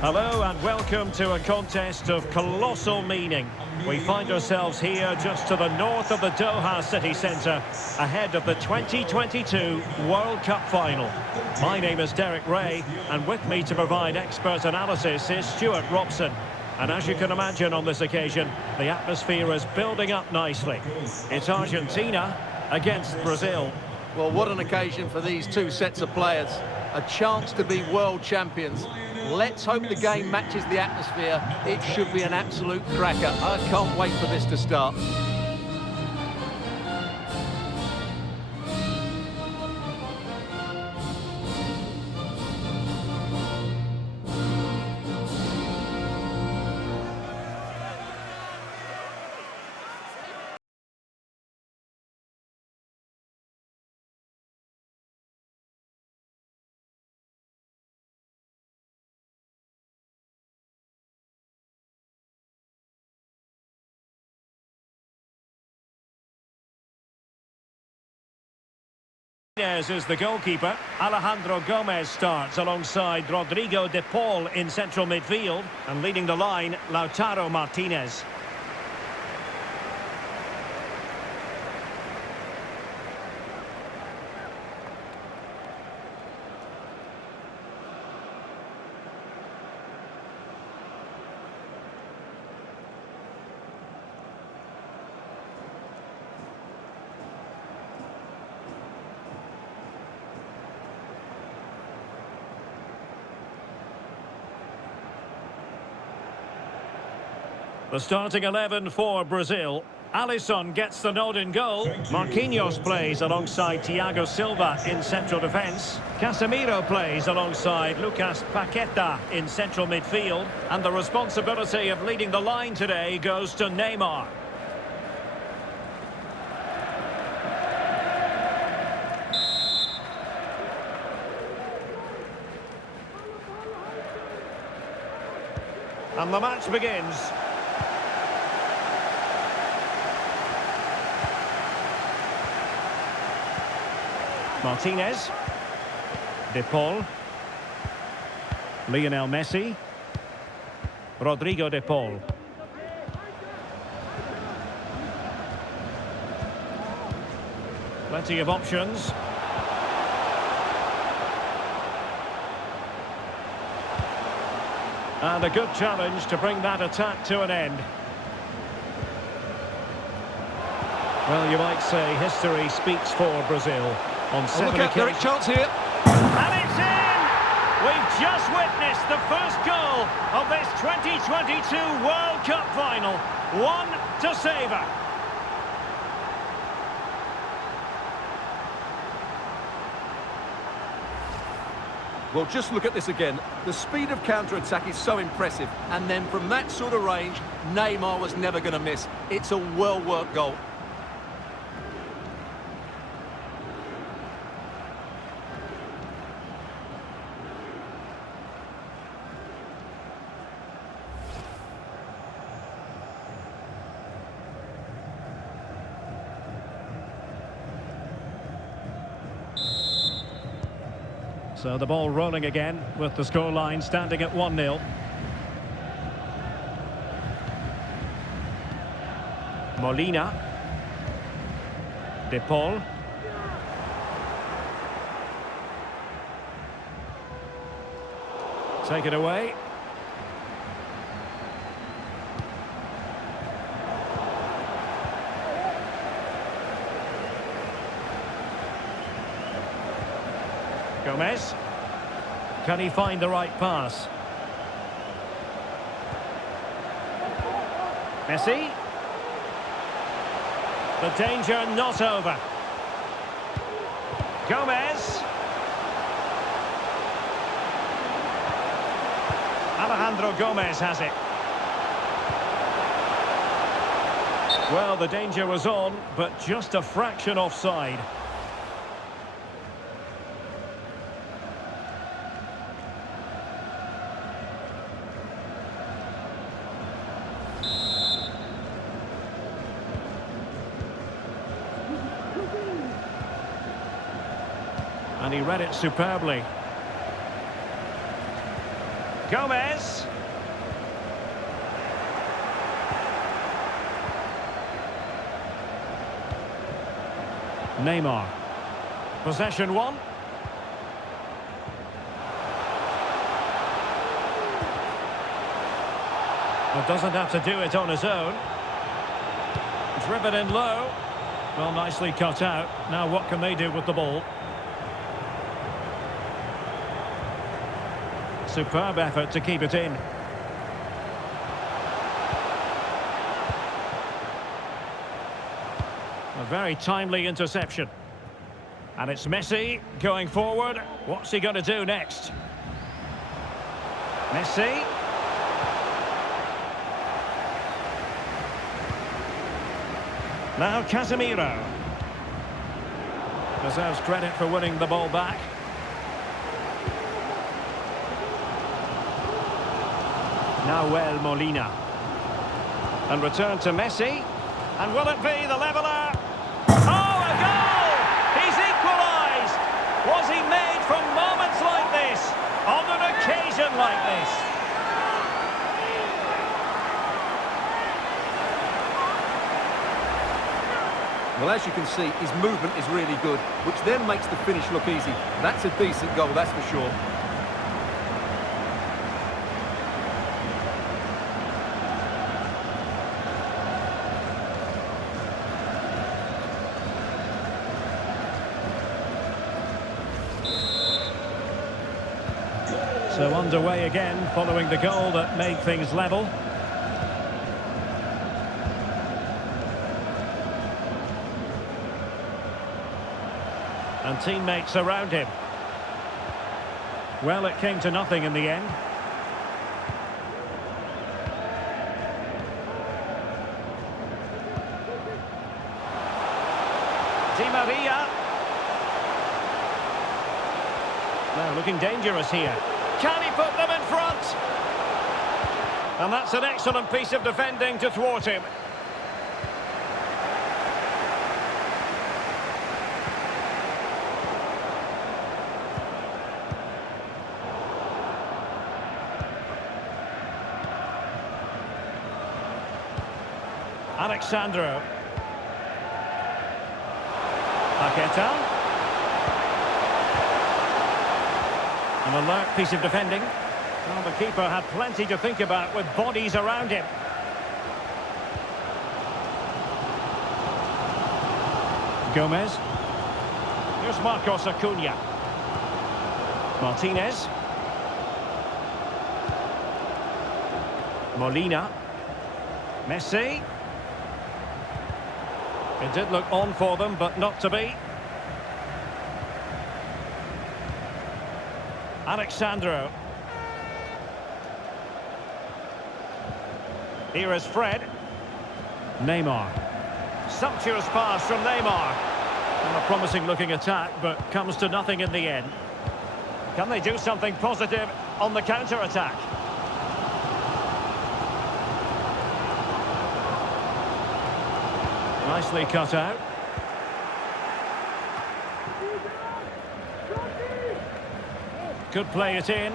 Hello and welcome to a contest of colossal meaning. We find ourselves here just to the north of the Doha city centre, ahead of the 2022 World Cup final. My name is Derek Ray, and with me to provide expert analysis is Stuart Robson. And as you can imagine on this occasion, the atmosphere is building up nicely. It's Argentina against Brazil. Well, what an occasion for these two sets of players. A chance to be world champions. Let's hope the game matches the atmosphere. It should be an absolute cracker. I can't wait for this to start. Is the goalkeeper. Alejandro Gomez starts alongside Rodrigo de Paul in central midfield, and leading the line, Lautaro Martinez. The starting 11 for Brazil. Alisson gets the nod in goal. Marquinhos plays alongside Thiago Silva in central defence. Casemiro plays alongside Lucas Paqueta in central midfield. And the responsibility of leading the line today goes to Neymar. And the match begins. Martinez, De Paul, Lionel Messi, Rodrigo De Paul. Plenty of options. And a good challenge to bring that attack to an end. Well, you might say history speaks for Brazil. On seven occasions. Chance here. And it's in! We've just witnessed the first goal of this 2022 World Cup final. One to savour. Well, just look at this again. The speed of counter-attack is so impressive. And then from that sort of range, Neymar was never going to miss. It's a well-worked goal. So the ball rolling again with the scoreline standing at 1-0. Molina. De Paul. Take it away. Gomez. Can he find the right pass? Messi. The danger not over. Gomez. Alejandro Gomez has it. Well, the danger was on, but just a fraction offside. And he read it superbly. Gomez. Neymar. Possession one. Well, doesn't have to do it on his own. Driven in low. Well, nicely cut out. Now what can they do with the ball? Superb effort to keep it in. A very timely interception. And it's Messi going forward. What's he going to do next? Messi. Now Casemiro. Deserves credit for winning the ball back. Now Molina. And return to Messi. And will it be the leveller? Oh, a goal! He's equalised! Was he made from moments like this? On an occasion like this? Well, as you can see, his movement is really good, which then makes the finish look easy. That's a decent goal, that's for sure. So underway again, following the goal that made things level. And teammates around him. Well, it came to nothing in the end. Di Maria. Now looking dangerous here. Can he put them in front? And that's an excellent piece of defending to thwart him. Alexandro. Paqueta. An alert piece of defending. Well, the keeper had plenty to think about with bodies around him. Gomez. Here's Marcos Acuna. Martinez. Molina. Messi. It did look on for them, but not to be. Alexandro. Here is Fred. Neymar. Sumptuous pass from Neymar. And a promising looking attack, but comes to nothing in the end. Can they do something positive on the counter-attack? Nicely cut out. Could play it in.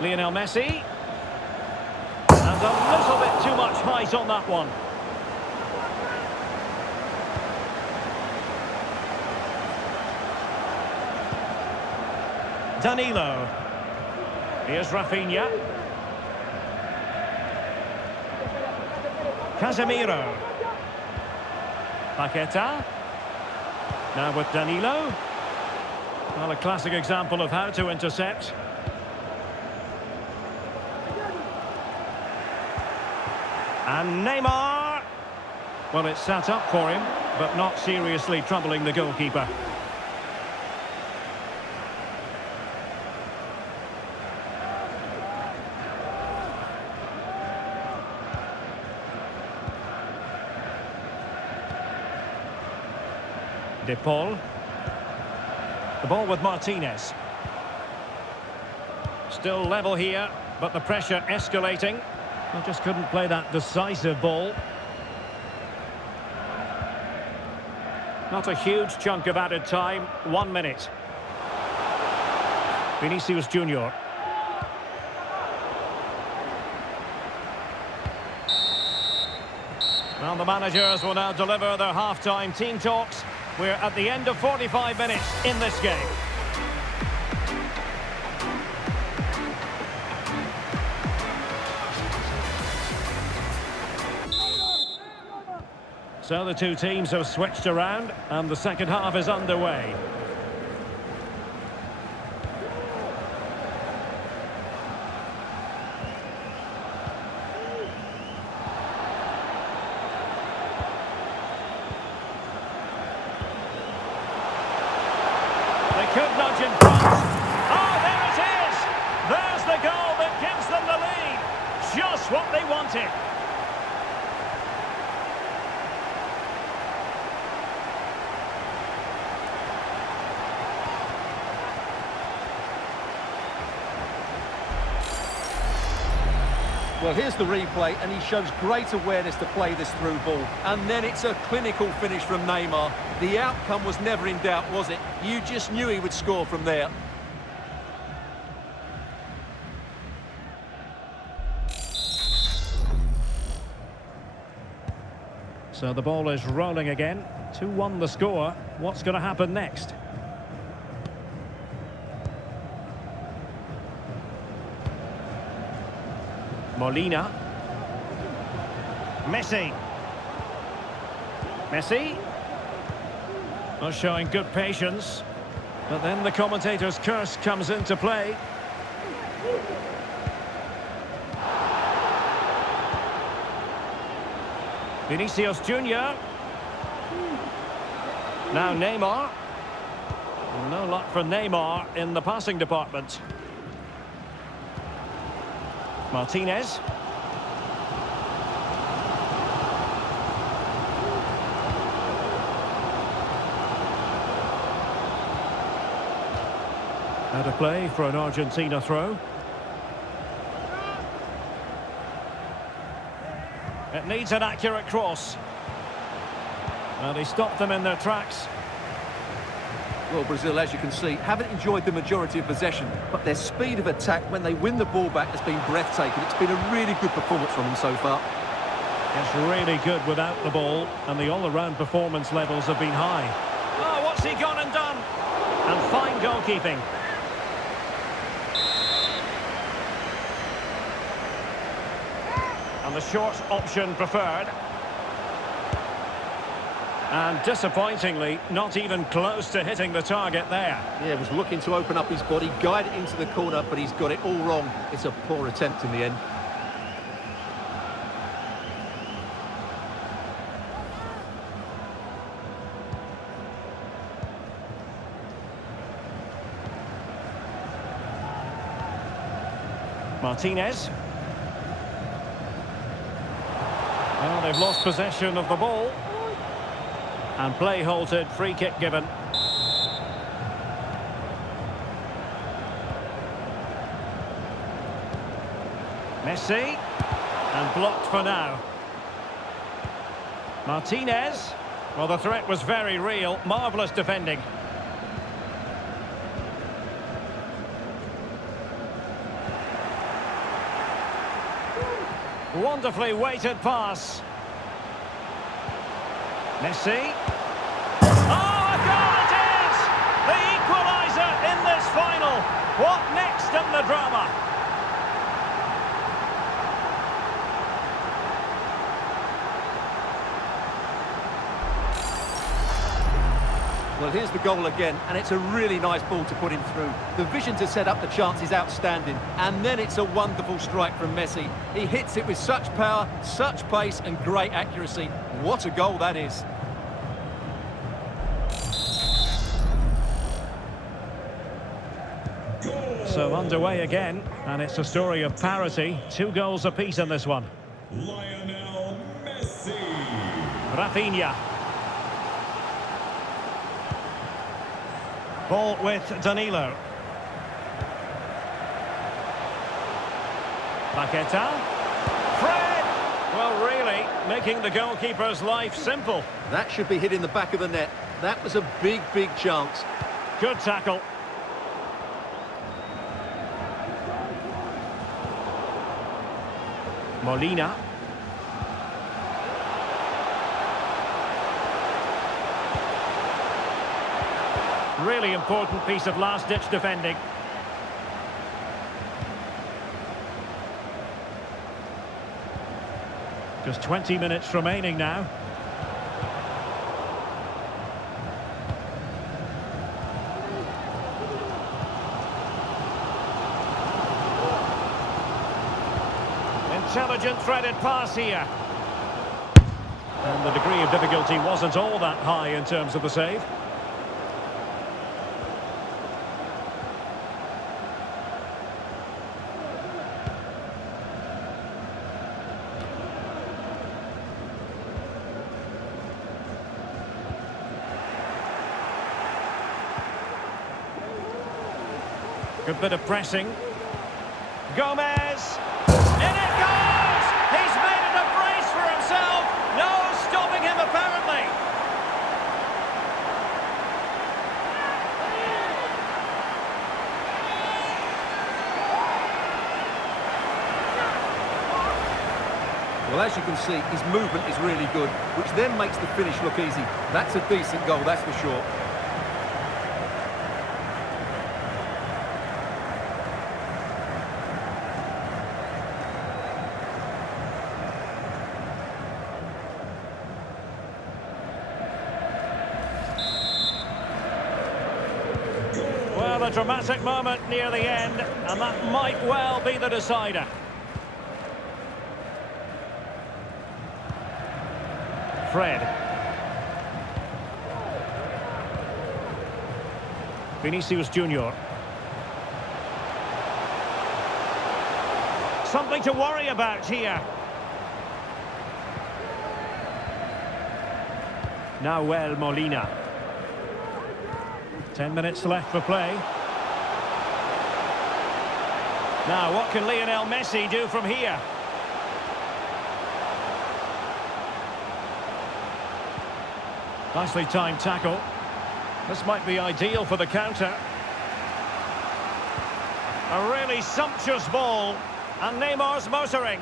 Lionel Messi. And a little bit too much height on that one. Danilo. Here's Rafinha. Casemiro. Paqueta. Now with Danilo. Well, a classic example of how to intercept. And Neymar. Well, it's sat up for him, but not seriously troubling the goalkeeper. De Paul. The ball with Martinez. Still level here, but the pressure escalating. They just couldn't play that decisive ball. Not a huge chunk of added time, 1 minute. Vinicius Junior. Well, the managers will now deliver their half-time team talks. We're at the end of 45 minutes in this game. So the two teams have switched around and the second half is underway. They could nudge in front. Oh, there it is! There's the goal that gives them the lead. Just what they wanted. Well, here's the replay, and he shows great awareness to play this through ball. And then it's a clinical finish from Neymar. The outcome was never in doubt, was it? You just knew he would score from there. So the ball is rolling again. 2-1 the score. What's going to happen next? Molina. Messi. Messi. Not showing good patience. But then the commentator's curse comes into play. Vinicius Junior. Now Neymar. No luck for Neymar in the passing department. Martinez. Out of play for an Argentina throw. It needs an accurate cross. And he stopped them in their tracks. Well, Brazil, as you can see, haven't enjoyed the majority of possession, but their speed of attack when they win the ball back has been breathtaking. It's been a really good performance from them so far. It's really good without the ball, and the all-around performance levels have been high. Oh, what's he gone and done? And fine goalkeeping. And the short option preferred. And disappointingly, not even close to hitting the target there. Yeah, was looking to open up his body, guide it into the corner, but he's got it all wrong. It's a poor attempt in the end. Martinez. Well, they've lost possession of the ball. And play halted, free kick given. Messi. And blocked for now. Martinez. Well, the threat was very real. Marvellous defending. Wonderfully weighted pass. Messi. Oh, a goal it is! The equaliser in this final. What next in the drama? Well, here's the goal again, and it's a really nice ball to put him through. The vision to set up the chance is outstanding, and then it's a wonderful strike from Messi. He hits it with such power, such pace, and great accuracy. What a goal that is. So underway again, and it's a story of parity. 2 goals apiece in this one. Lionel Messi. Rafinha. Ball with Danilo. Paqueta. Fred! Well, really, making the goalkeeper's life simple. That should be hit in the back of the net. That was a big, big chance. Good tackle. Molina. Really important piece of last-ditch defending. Just 20 minutes remaining now. Intelligent threaded pass here. And the degree of difficulty wasn't all that high in terms of the save. Good bit of pressing. Gomez! In it goes! He's made it a brace for himself! No stopping him, apparently! Well, as you can see, his movement is really good, which then makes the finish look easy. That's a decent goal, that's for sure. Well, a dramatic moment near the end, and that might well be the decider. Fred. Vinicius Junior. Something to worry about here. Now Molina. 10 minutes left for play. Now, what can Lionel Messi do from here? Nicely timed tackle. This might be ideal for the counter. A really sumptuous ball. And Neymar's motoring.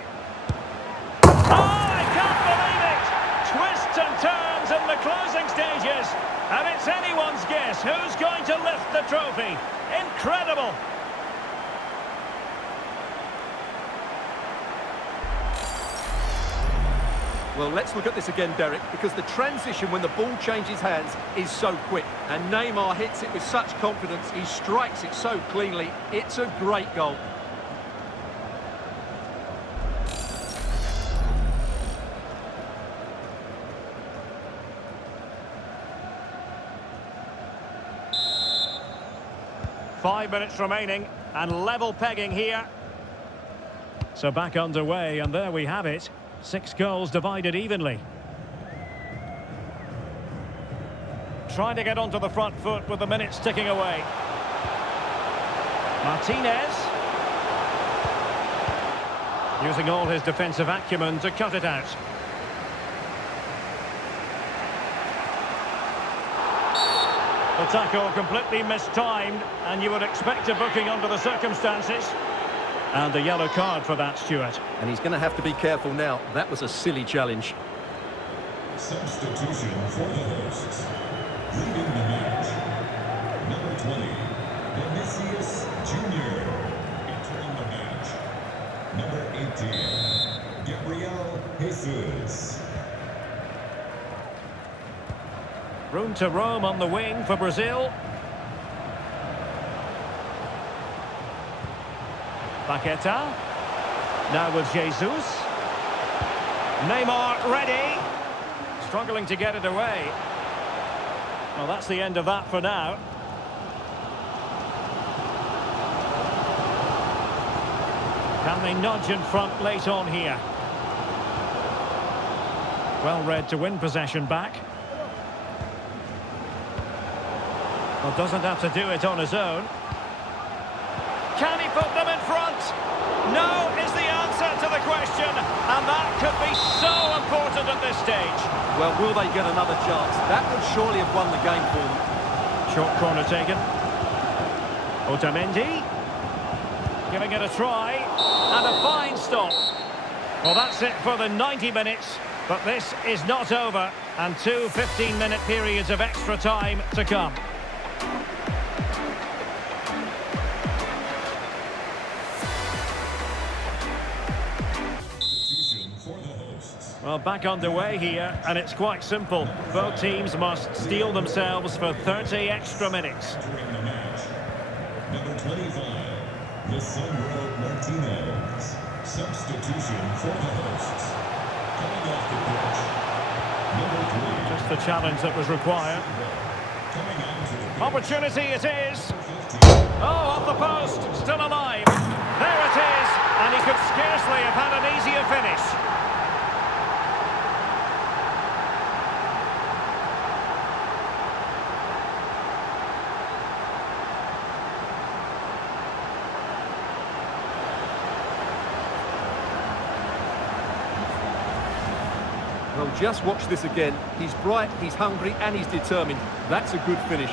Oh, I can't believe it! Twists and turns in the closing stages. And it's anyone's guess who's going to lift the trophy. Incredible! Well, let's look at this again, Derek, because the transition when the ball changes hands is so quick. And Neymar hits it with such confidence. He strikes it so cleanly. It's a great goal. Five minutes remaining, and level pegging here. So back underway, and there we have it. 6 goals divided evenly. Trying to get onto the front foot with the minutes ticking away. Martinez. Using all his defensive acumen to cut it out. The tackle completely mistimed, and you would expect a booking under the circumstances. And a yellow card for that, Stuart. And he's going to have to be careful now. That was a silly challenge. Substitution for the hosts. Leading the match, number 20, Vinicius Junior. Entering the match, number 18, Gabriel Jesus. Room to roam on the wing for Brazil. Paqueta. Now with Jesus. Neymar ready. Struggling to get it away. Well, that's the end of that for now. Can they nudge in front late on here? Well read to win possession back. Well, doesn't have to do it on his own. Can he put them in front? No is the answer to the question, and that could be so important at this stage. Well, will they get another chance? That would surely have won the game for them. Short corner taken. Otamendi. Giving it a try, and a fine stop. Well, that's it for the 90 minutes, but this is not over, and two 15-minute periods of extra time to come. Substitution for the hosts. Well, back underway here, and it's quite simple. Both teams must steel themselves for 30 extra minutes. Entering the match, number 25, Lisandro Martinez. Substitution for the hosts. Coming off the pitch, number 3. Just the challenge that was required. Coming on to the pitch, Opportunity it is. 15. Oh, off the post, still alive. There it is, and he could scarcely have had an easier finish. Well, just watch this again. He's bright, he's hungry, and he's determined. That's a good finish.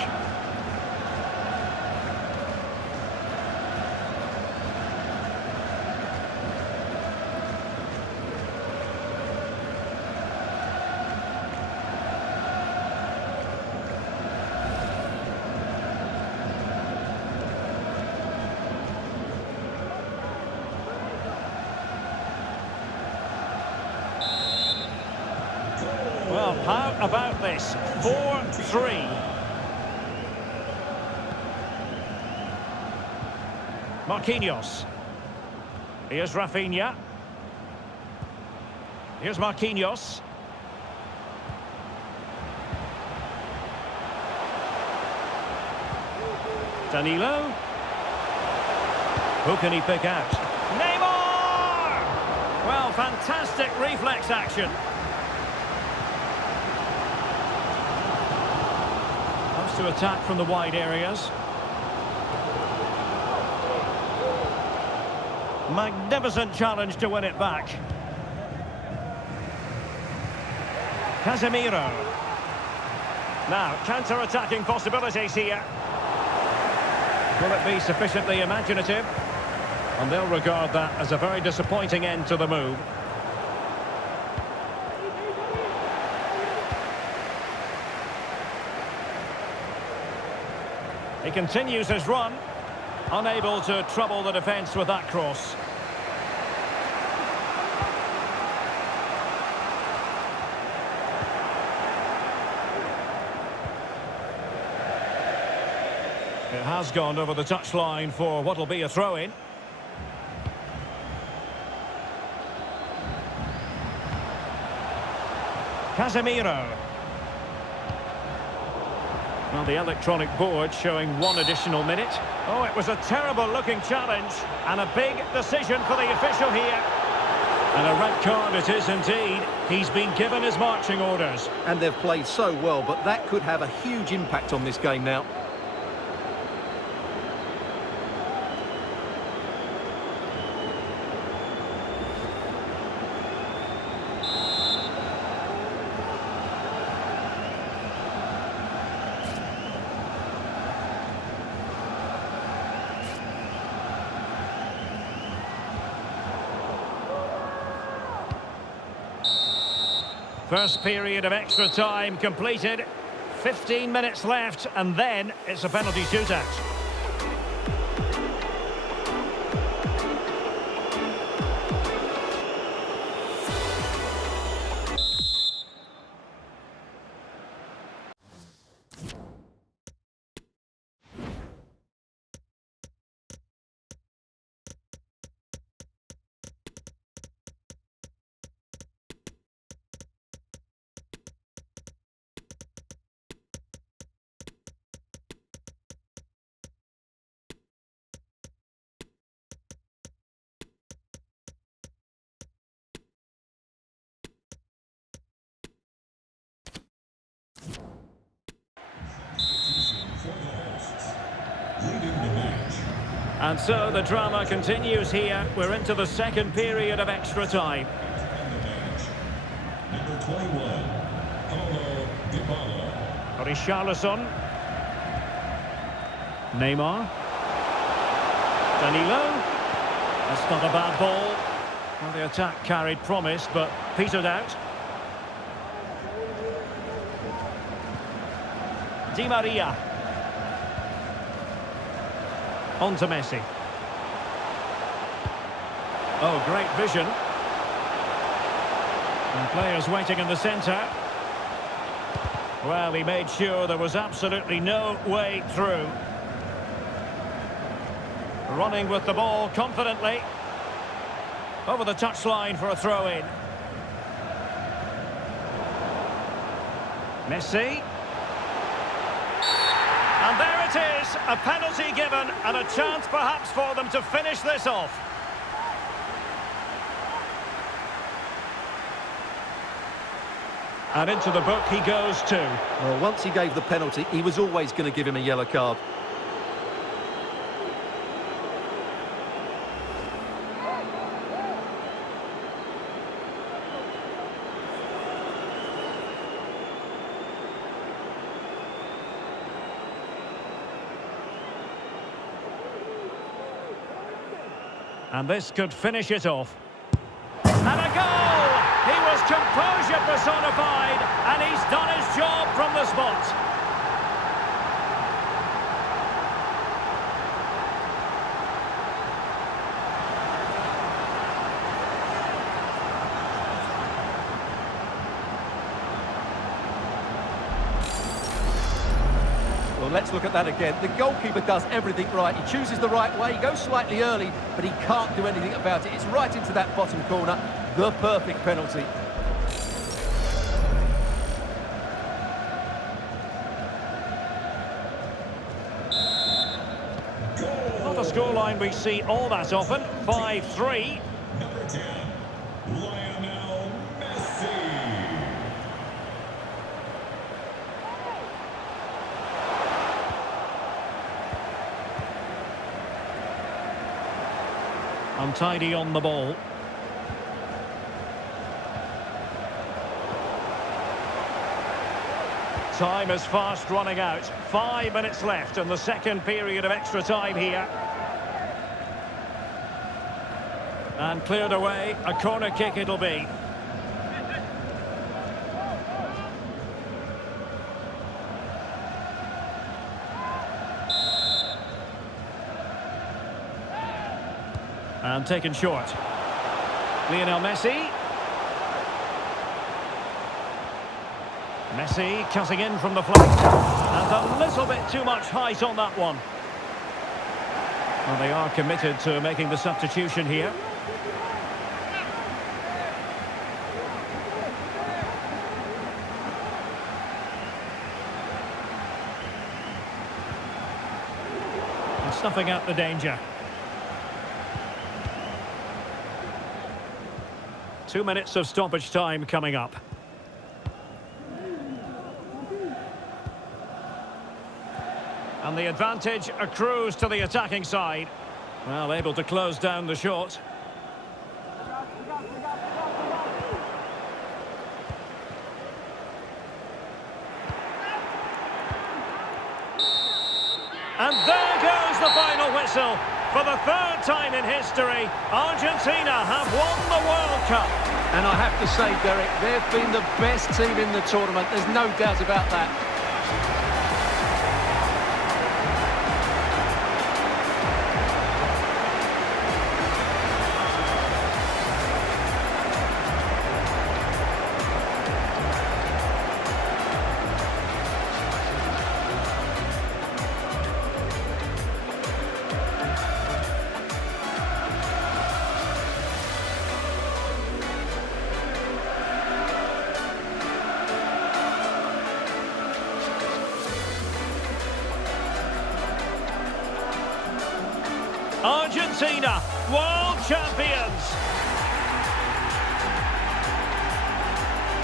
Well, how about this? 4-3. Marquinhos. Here's Rafinha. Here's Marquinhos. Danilo. Who can he pick out? Neymar! Well, fantastic reflex action. Comes to attack from the wide areas. Magnificent challenge to win it back. Casemiro. Now, counter-attacking possibilities here. Will it be sufficiently imaginative? And they'll regard that as a very disappointing end to the move. He continues his run, unable to trouble the defence with that cross. It has gone over the touchline for what will be a throw-in. Casemiro. Well, the electronic board showing one additional minute. Oh, it was a terrible-looking challenge, and a big decision for the official here. And a red card it is indeed. He's been given his marching orders. And they've played so well, but that could have a huge impact on this game now. First period of extra time completed. 15 minutes left, and then it's a penalty shootout. And so the drama continues here. We're into the second period of extra time. Number 21, Paulo Dybala. Richarlison. Neymar. Danilo. That's not a bad ball. Well, the attack carried promise, but petered out. Di Maria. On to Messi. Oh, great vision. And players waiting in the centre. Well, he made sure there was absolutely no way through. Running with the ball confidently. Over the touchline for a throw-in. Messi. And there it is, a penalty given and a chance perhaps for them to finish this off. And into the book he goes too. Well, once he gave the penalty, he was always going to give him a yellow card. And this could finish it off. And a goal! He was composure personified, and he's done his job from the spot. Well, let's look at that again. The goalkeeper does everything right. He chooses the right way, he goes slightly early, but he can't do anything about it. It's right into that bottom corner. The perfect penalty. Not a scoreline we see all that often. 5-3. Number 10, Lionel Messi. Untidy on the ball. Time is fast running out. 5 minutes left in the second period of extra time here. And cleared away. A corner kick it'll be. And taken short. Lionel Messi. Messi cutting in from the flank. And a little bit too much height on that one. Well, they are committed to making the substitution here. And snuffing out the danger. 2 minutes of stoppage time coming up. And the advantage accrues to the attacking side. Well, able to close down the shot. And there goes the final whistle. For the third time in history, Argentina have won the World Cup. And I have to say, Derek, they've been the best team in the tournament. There's no doubt about that. Argentina, world champions.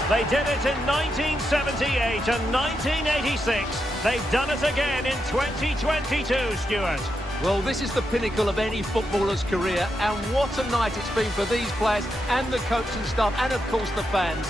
They did it in 1978 and 1986. They've done it again in 2022, Stuart. Well, this is the pinnacle of any footballer's career, and what a night it's been for these players and the coaching staff and, of course, the fans.